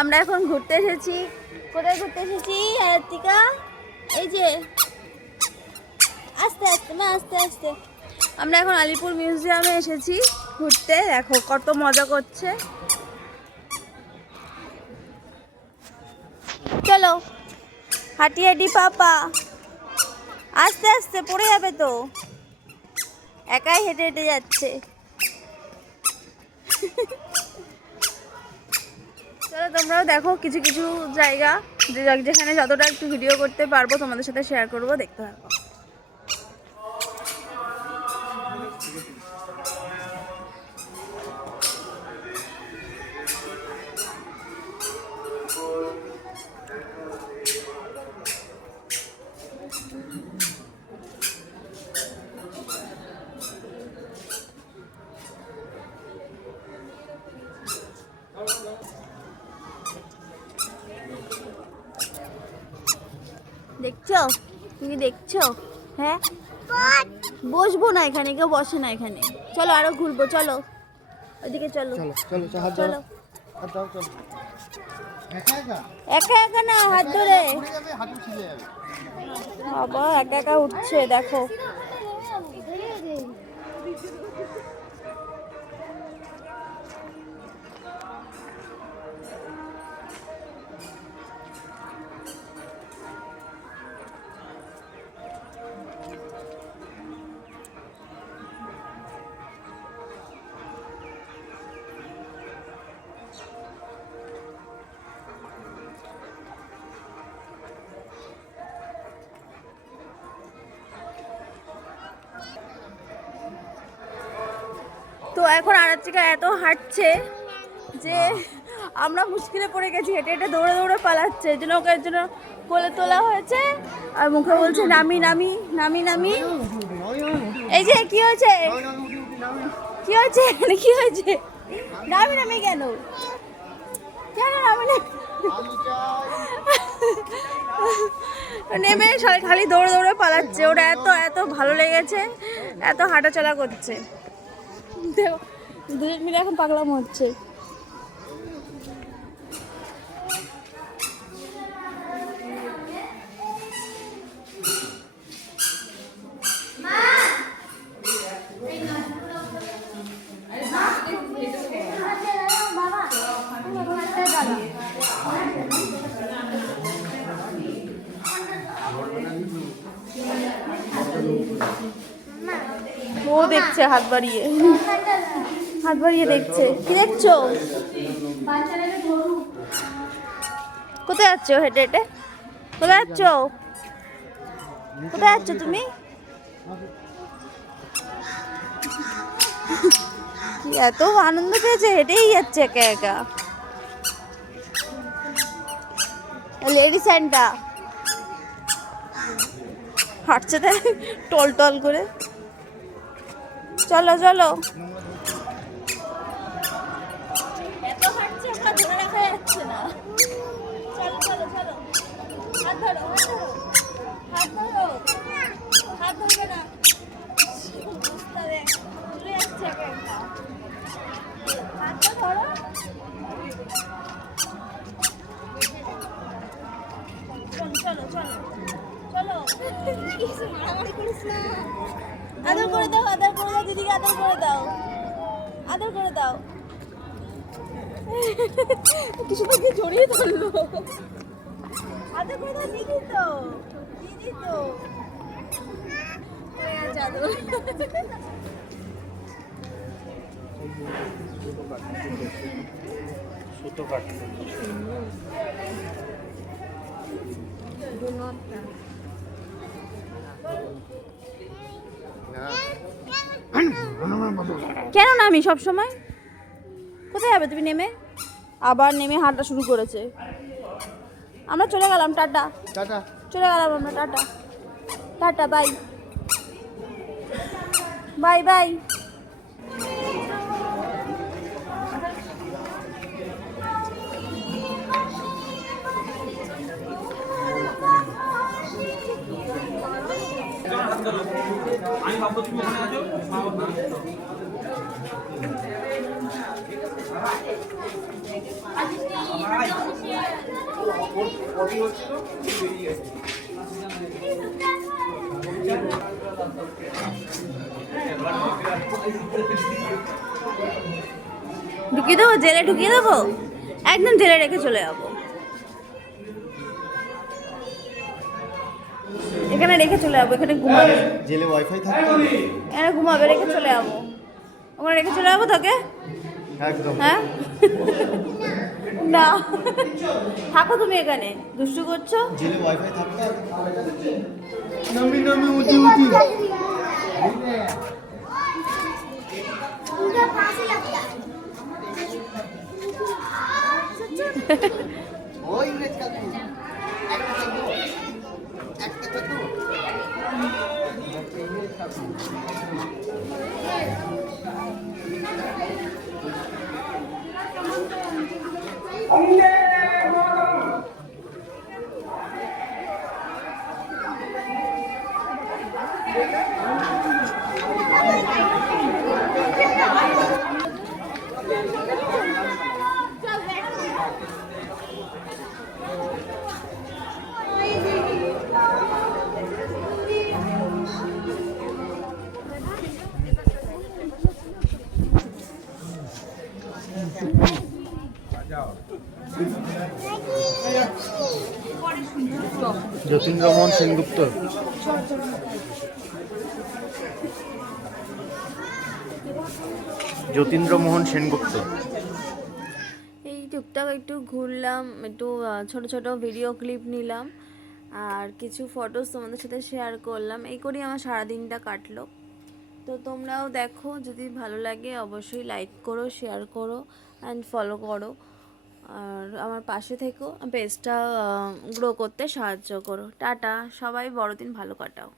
আমরা এখন ঘুরতে এসেছি। কোথায় ঘুরতে এসেছি আরাত্রিকা? এই যে আস্তে আস্তে মা, আস্তে আস্তে। আমরা এখন আলিপুর মিউজিয়ামে এসেছি ঘুরতে। দেখো কত মজা করছে। চলো হাঁটি হাঁটি পাপা, আস্তে আস্তে পড়ে যাবে তো। একাই হেঁটে হেঁটে যাচ্ছে। চলো তোমরাও দেখো কিছু কিছু জায়গা, যেখানে যতটা একটু ভিডিও করতে পারবো তোমাদের সাথে শেয়ার করবো, দেখতে থাকো। দেখছো? তুমি দেখছো? হ্যাঁ, বসবো না এখানে, কেউ বসে না এখানে। চলো আরো ঘুরবো, চলো ওইদিকে চলো। চলো একা একা না, হাত ধরে। বাবা একা একা উঠছে দেখো। তো এখন আরাত্রিকা এত হাঁটছে যে আমরা মুশকিলে পড়ে গেছি। হেঁটে হেঁটে দৌড়ে দৌড়ে পালাচ্ছে। এই জন্য ওকে জন্য কোলে তোলা হয়েছে আর মুখে বলছে নামি নামি নামি নামি। এই যে কি হয়েছে, কি হয়েছে, কি হয়েছে? নামি নামি কেন, কেন নামি নামি? নেমে খালি দৌড়ে দৌড়ে পালাচ্ছে। ওরা এত এত ভালো লেগেছে, এত হাঁটাচলা করছে। দুজন মিলে এখন পাগলামো হচ্ছে। ও দেখছে হাত বাড়িয়ে, হাত বাড়িয়ে দেখছে। কি দেখছো? কোথায় যাচ্ছ হেঁটে হেঁটে? কোথায় যাচ্ছ? কোথায় যাচ্ছ তুমি? এত আনন্দ পেয়েছে, হেঁটেই যাচ্ছে একা একা। লেডি স্যান্টা হাঁটছে তাই টল টল করে। চলো চলো, এত হাঁটছে আমার ধরে রাখা যাচ্ছে না। চলো চলো চলো, হাত ধরো হাত ধরো, হাত ধরবে না। চলে যাচ্ছে একা একা, হাতটা ধরো। চলো চলো চলো চলো, মারামারি করিস না। আদর করে দাও, আদর করে দাও দিদিকে, আদর করে দাও, আদর করে দাও। কিছু পাখি জড়িয়ে ধরলো। আদর করে দাও, দিদি তো, দিদি তো আদর। সুতো কাটছে কেন নামি সব সময়? কোথায় যাবে তুমি নেমে? আবার নেমে হাঁটা শুরু করেছে। আমরা চলে গেলাম, টাটা টাটা, চলে গেলাম আমরা, tata tata, bye bye bye. আমি ভাববো তুমি ওখানে আছো, মা বাবা ঢুকিয়ে দেবো, জেলে ঢুকিয়ে দেবো, একদম জেলে রেখে চলে যাবো। এখানে রেখে চলে যাবো, এখানে ঘুমাবে। জেলে ওয়াইফাই থাকতো? এখানে ঘুমাবে, রেখে চলে যাবো, ওখানে রেখে চলে যাবো তোকে। একদম। হ্যাঁ না, থাকো তুমি এখানে, দুষ্টু করছো। জেলে ওয়াইফাই থাকতো? নামি নামি উঠি উঠি। ওই যতীন্দ্রমোহন সেনগুপ্ত। যতীন্দ্রমোহন সেনগুপ্ত। এই টুকটাক একটু ঘুরলাম, একটু ছোট ছোট ভিডিও ক্লিপ নিলাম, আর কিছু ফটোস তোমাদের সাথে শেয়ার করলাম। এই করেই আমার সারাদিনটা কাটলো। তো তোমরাও দেখো, যদি ভালো লাগে অবশ্যই লাইক করো, শেয়ার করো অ্যান্ড ফলো করো, আর আমার পাশে থেকো, পেজটা গ্রো করতে সাহায্য করো। টাটা, সবাই বড়দিন ভালো কাটাও।